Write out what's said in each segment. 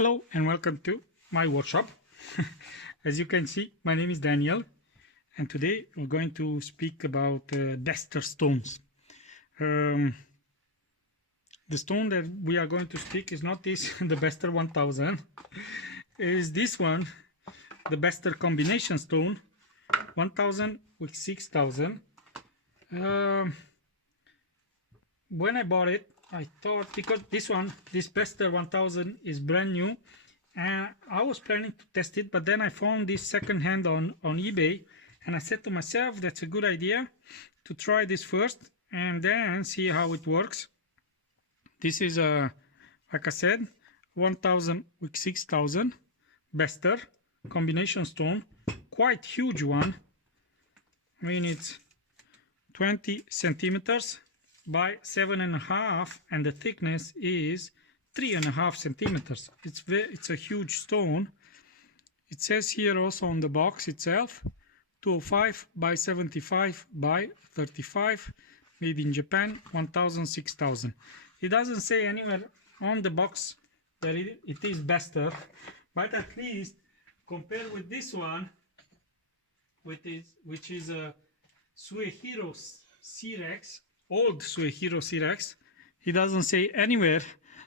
Hello and welcome to my workshop. As you can see, my name is Daniel and today we're going to speak about Bester stones. The stone that we are going to speak is not this, the Bester 1000. Is this one, the Bester combination stone, 1000 with 6000. When I bought it, I thought, because this Bester 1000 is brand new, and I was planning to test it, but then I found this second hand on eBay, and I said to myself, that's a good idea to try this first and then see how it works. This is like I said, 1000 with 6000 Bester combination stone, quite huge one. I mean, it's 20 centimeters by 7.5, and the thickness is 3.5 centimeters. It's a huge stone. It says here also on the box itself, 205 by 75 by 35, made in Japan, 1000, 6000. It doesn't say anywhere on the box that it is Bester, but at least compared with this one, which is a Suehiro Sirex, old Suehiro Sirex. He doesn't say anywhere,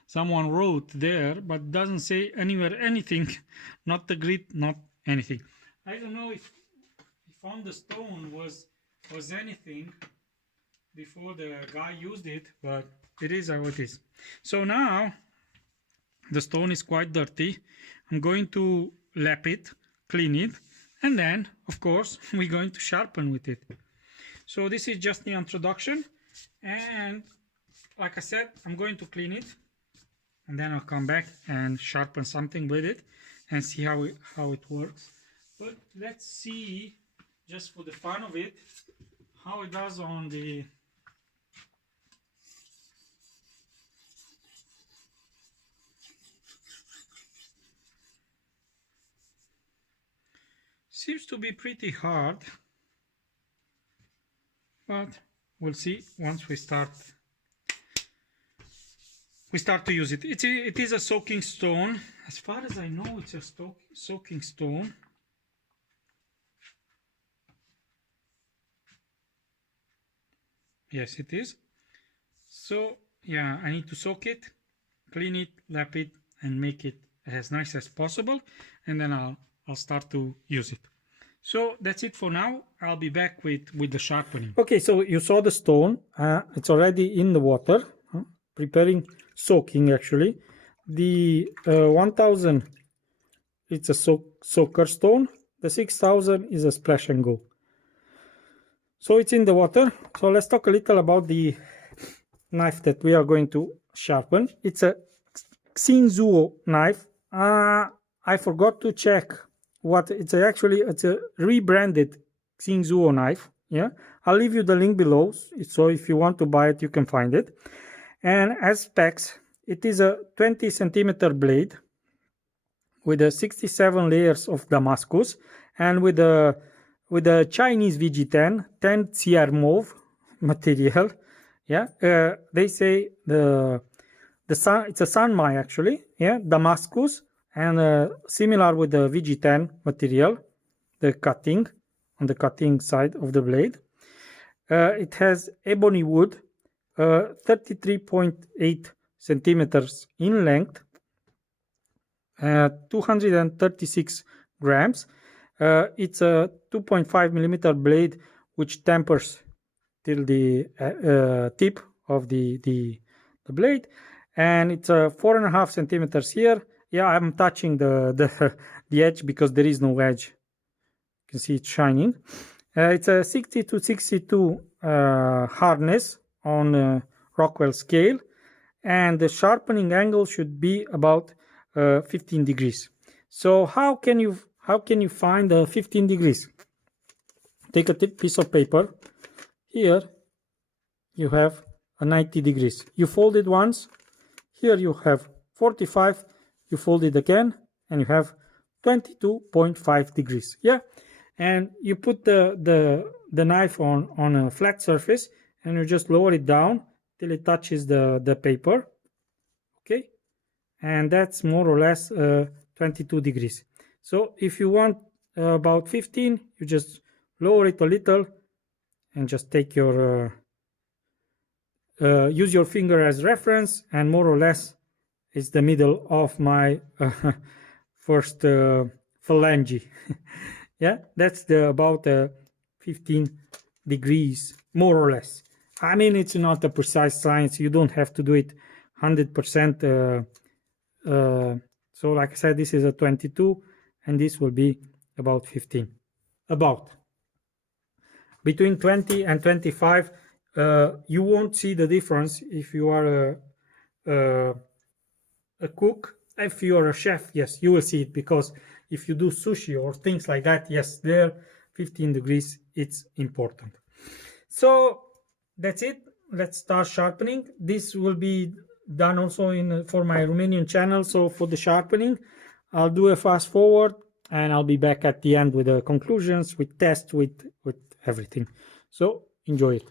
someone wrote there, but doesn't say anywhere anything, not the grit, not anything. I don't know if on the stone was anything before the guy used it, but it is how it is. So now the stone is quite dirty. I'm going to lap it, clean it, and then of course we're going to sharpen with it. So this is just the introduction, and like I said, I'm going to clean it and then I'll come back and sharpen something with it and see how it works. But let's see, just for the fun of it, how it does on the seems to be pretty hard, but we'll see once we start to use it. It is a soaking stone. As far as I know, it's a soaking stone. Yes, it is. So yeah, I need to soak it, clean it, lap it, and make it as nice as possible, and then I'll start to use it. So that's it for now. I'll be back with the sharpening. Okay, so you saw the stone. It's already in the water, preparing soaking actually. The 1000, it's a soaker stone. The 6000 is a splash and go. So it's in the water. So let's talk a little about the knife that we are going to sharpen. It's a Ganzo knife. I forgot to check what it's actually. It's a rebranded Ganzo knife. Yeah, I'll leave you the link below, so if you want to buy it, you can find it. And as specs, it is a 20 centimeter blade with a 67 layers of Damascus, and with a Chinese VG10 10 CR mauve material. Yeah, they say it's a Sanmai actually. Yeah, Damascus, and similar with the VG10 material, the cutting on the cutting side of the blade. It has ebony wood, 33.8 centimeters in length, 236 grams. It's a 2.5 millimeter blade which tapers till the tip of the blade, and it's 4.5 centimeters here. Yeah, I'm touching the edge because there is no edge. You can see it shining. It's a 60 to 62 hardness on Rockwell scale, and the sharpening angle should be about 15 degrees. So how can you find the 15 degrees? Take a piece of paper. Here you have a 90 degrees. You fold it once. Here you have 45. You fold it again, and you have 22.5 degrees. Yeah, and you put the knife on a flat surface, and you just lower it down till it touches the paper. Okay, and that's more or less 22 degrees. So if you want about 15, you just lower it a little and just take your use your finger as reference, and more or less it's the middle of my first phalange. Yeah, that's the about 15 degrees, more or less. I mean, it's not a precise science. You don't have to do it 100%. So like I said, this is a 22 and this will be about 15. About between 20 and 25, you won't see the difference if you are a, a cook. If you are a chef, yes, you will see it, because if you do sushi or things like that, yes, there 15 degrees, it's important. So that's it. Let's start sharpening. This will be done also in for my Romanian channel. So for the sharpening, I'll do a fast forward and I'll be back at the end with the conclusions, with tests, with everything. So enjoy it.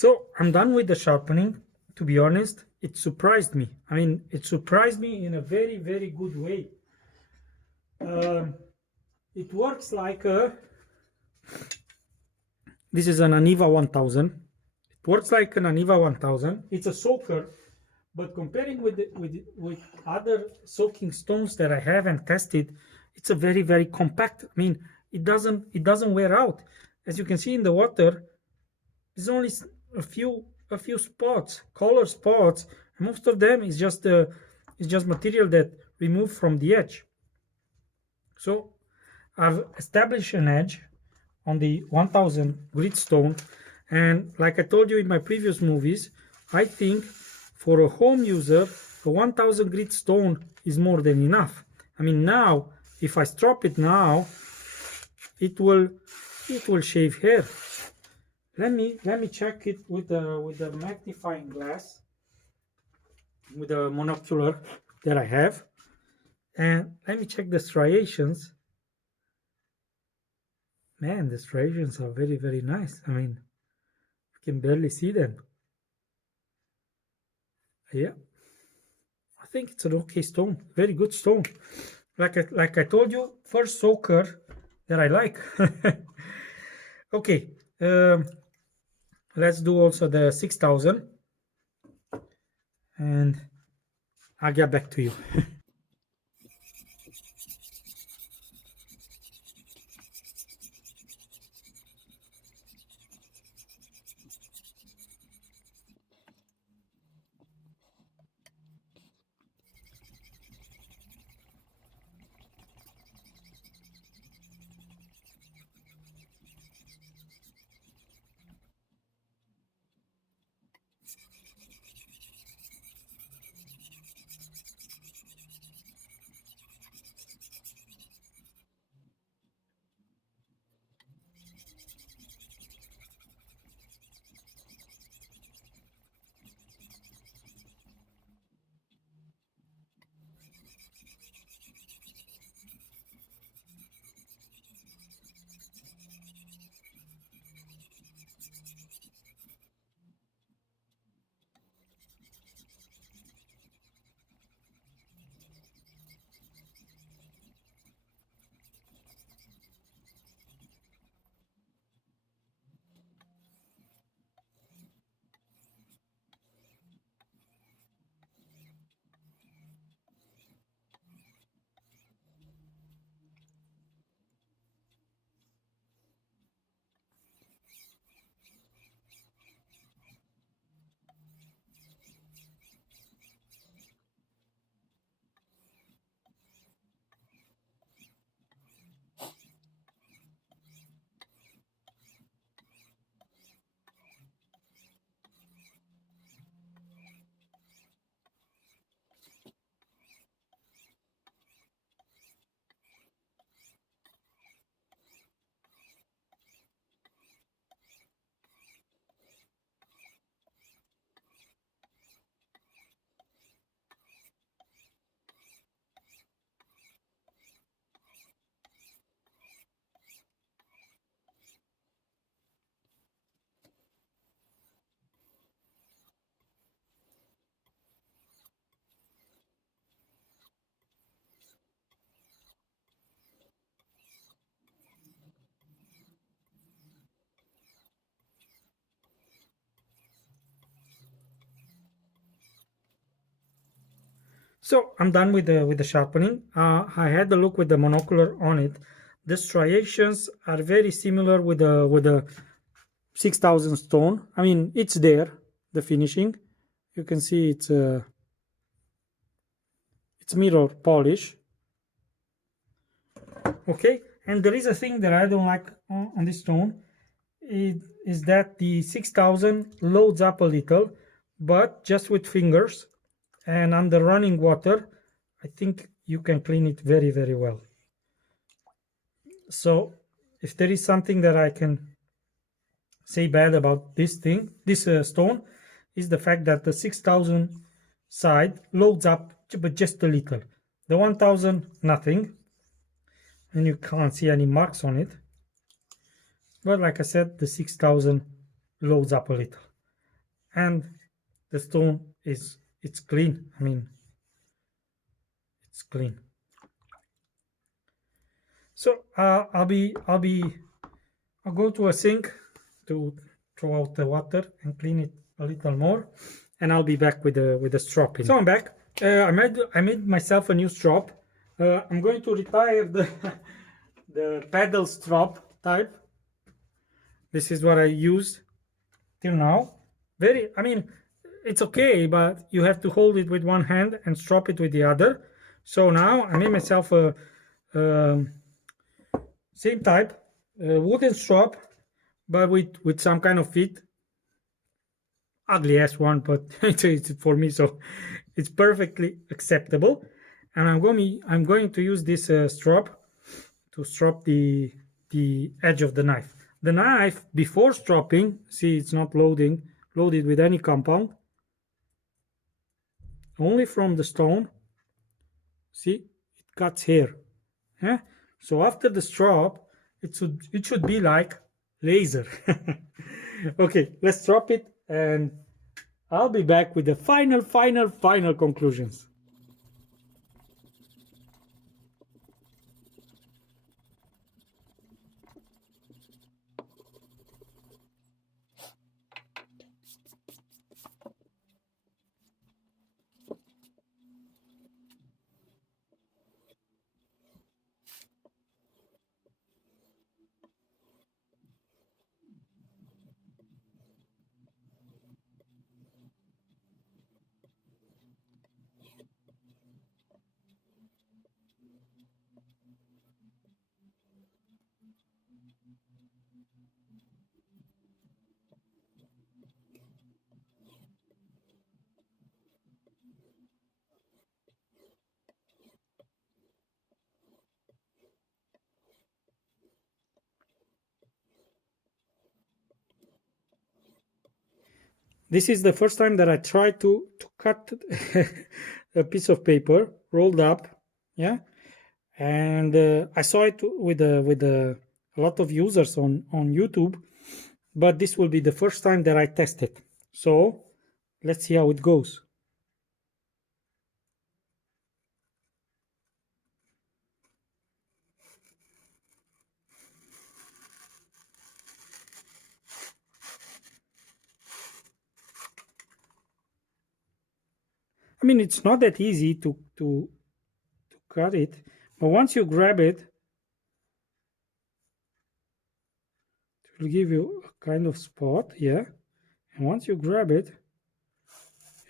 So I'm done with the sharpening. To be honest, it surprised me. I mean, it surprised me in a very, very good way. It works like this is an Aniva 1000. It works like an Aniva 1000. It's a soaker, but comparing with other soaking stones that I have and tested, it's a very, very compact. I mean, it doesn't wear out. As you can see in the water, there's only a few spots, color spots. Most of them is just material that removed from the edge. So I've established an edge on the 1000 grit stone, and like I told you in my previous movies, I think for a home user, a 1000 grit stone is more than enough. I mean, now if I strop it now, it will shave hair. Let me check it with the magnifying glass, with the monocular that I have, and let me check the striations. Man, the striations are very, very nice. I mean, you can barely see them. Yeah, I think it's an okay stone, very good stone. Like I told you, first soaker that I like. Okay, let's do also the 6000, and I'll get back to you. So I'm done with the sharpening. I had a look with the monocular on it. The striations are very similar with the 6000 stone. I mean, it's there, the finishing. You can see it's mirror polish. Okay, and there is a thing that I don't like on this stone. It is that the 6000 loads up a little, but just with fingers. And under running water, I think you can clean it very, very well. So if there is something that I can say bad about this thing, this stone, is the fact that the 6000 side loads up, but just a little. The 1000, nothing. And you can't see any marks on it. But like I said, the 6000 loads up a little. and the stone it's clean. I mean, it's clean. So I'll go to a sink to throw out the water and clean it a little more, and I'll be back with the stropping. So I'm back. I made myself a new strop. I'm going to retire the the pedal strop type. This is what I used till now. I mean, it's okay, but you have to hold it with one hand and strop it with the other. So now I made myself a same type, wooden strop, but with some kind of fit. Ugly ass one, but it's for me, so it's perfectly acceptable. And I'm going to use this strop to strop the edge of the knife. The knife, before stropping, see, it's not loaded with any compound, only from the stone. See, it cuts here. Yeah? So after the strop, it should be like laser. Okay, let's strop it, and I'll be back with the final conclusions. This is the first time that I try to cut a piece of paper rolled up, yeah. And I saw it with a lot of users on YouTube, but this will be the first time that I test it. So let's see how it goes. I mean, it's not that easy to cut it, but once you grab it, it will give you a kind of spot, yeah. And once you grab it,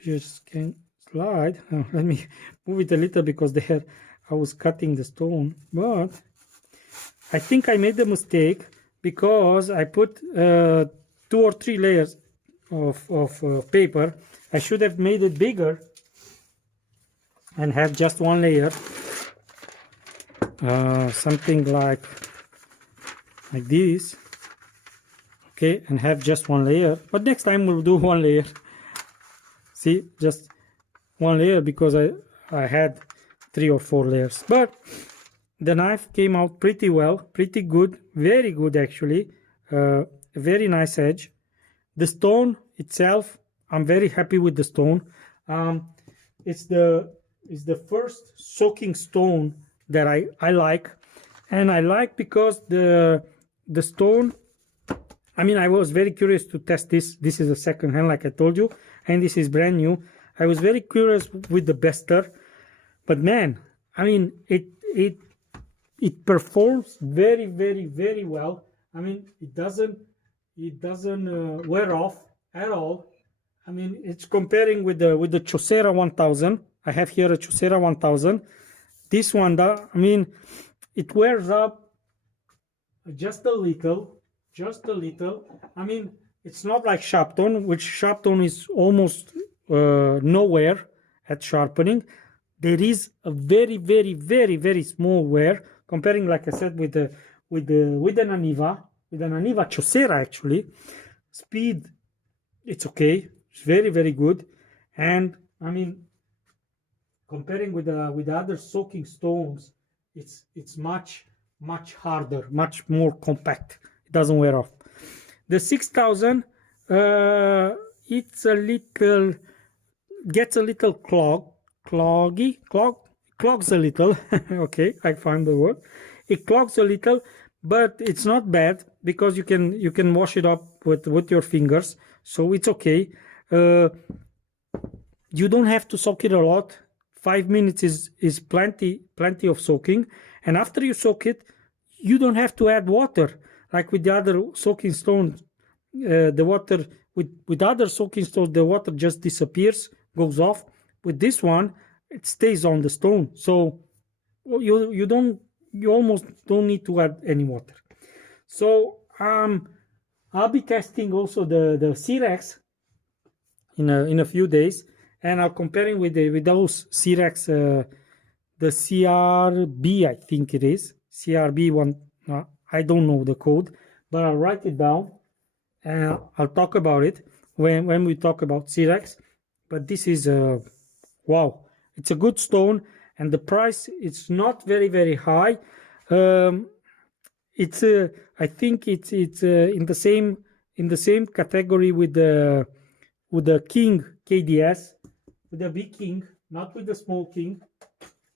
you just can slide. Oh, let me move it a little because there I was cutting the stone, but I think I made a mistake because I put 2 or 3 layers of paper. I should have made it bigger and have just one layer, something like this, okay, and have just one layer. But next time we'll do one layer. See, just one layer because I had 3 or 4 layers. But the knife came out pretty well, pretty good, very good actually. Very nice edge. The stone itself, I'm very happy with the stone. It's the first soaking stone that I like, and I like because the stone, I mean, I was very curious to test this. This is a second hand, like I told you, and this is brand new. I was very curious with the Bester, but man, I mean, it performs very, very, very well. I mean, it doesn't wear off at all. I mean, it's comparing with the Chaucera 1000. I have here a Chaucera 1000. This one, I mean, it wears up just a little. I mean, it's not like Sharpen, which Sharpen is almost nowhere at sharpening. There is a very, very, very, very small wear comparing, like I said, with an Aniva, with an Aniva Chaucera actually. Speed, it's okay. It's very, very good. And I mean, comparing with the other soaking stones, it's much harder, much more compact. It doesn't wear off. The 6000, it's a little, gets a little clogs a little. Okay, I found the word. It clogs a little, but it's not bad because you can wash it up with your fingers, so it's okay. You don't have to soak it a lot. 5 minutes is plenty of soaking, and after you soak it, you don't have to add water like with the other soaking stones. The water with other soaking stones, the water just disappears, goes off. With this one, it stays on the stone, so you almost don't need to add any water. So I'll be testing also the C-Rex in a few days, and I'll comparing with those C-Rex, the CRB, I think it is CRB one. I don't know the code, but I'll write it down and I'll talk about it when we talk about C-Rex. But this is wow, it's a good stone, and the price, it's not very high. It's I think it's in the same category with the King KDS, with the big King, not with the small King,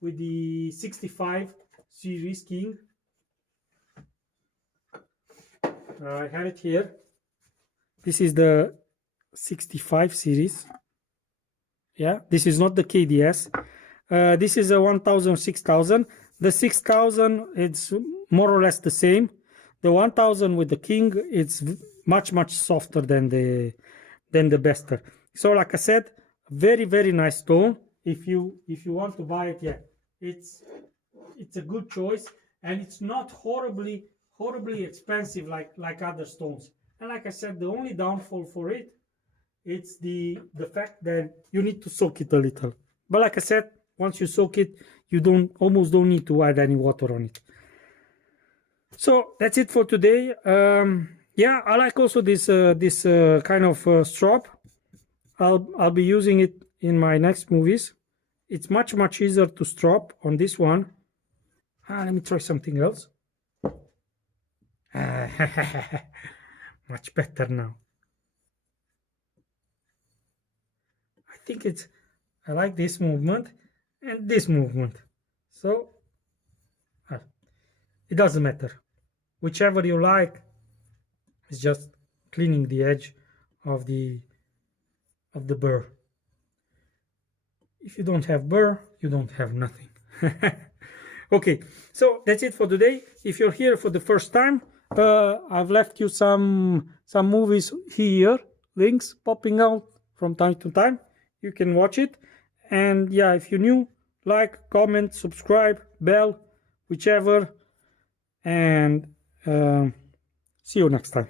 with the 65 series King. I have it here. This is the 65 series. Yeah, this is not the KDS. This is a 1000, 6000. The 6000, it's more or less the same. The 1000 with the King, it's much softer than the Bester. So like I said, very nice stone. If you want to buy it, yeah, it's a good choice, and it's not horribly expensive like other stones. And like I said, the only downfall for it, it's the fact that you need to soak it a little. But like I said, once you soak it, you almost don't need to add any water on it. So that's it for today. Yeah, I like also this kind of strop. I'll be using it in my next movies. It's much easier to strop on this one. Let me try something else. Much better now. I think I like this movement and this movement. So it doesn't matter. Whichever you like, it's just cleaning the edge of the burr. If you don't have burr, you don't have nothing. Okay, so that's it for today. If you're here for the first time, I've left you some movies here, links popping out from time to time. You can watch it. And yeah, if you're new, like, comment, subscribe, bell, whichever. And see you next time.